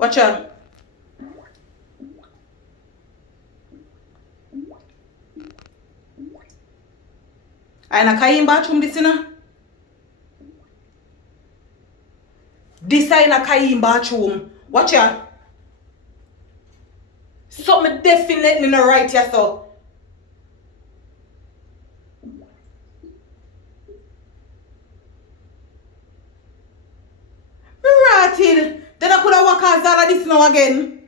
Watch out. I na kain bathroom this na. This I na kain bathroom. Watch out. Something definitely not right here, so. Rotted. Then I could have walked out of this now again.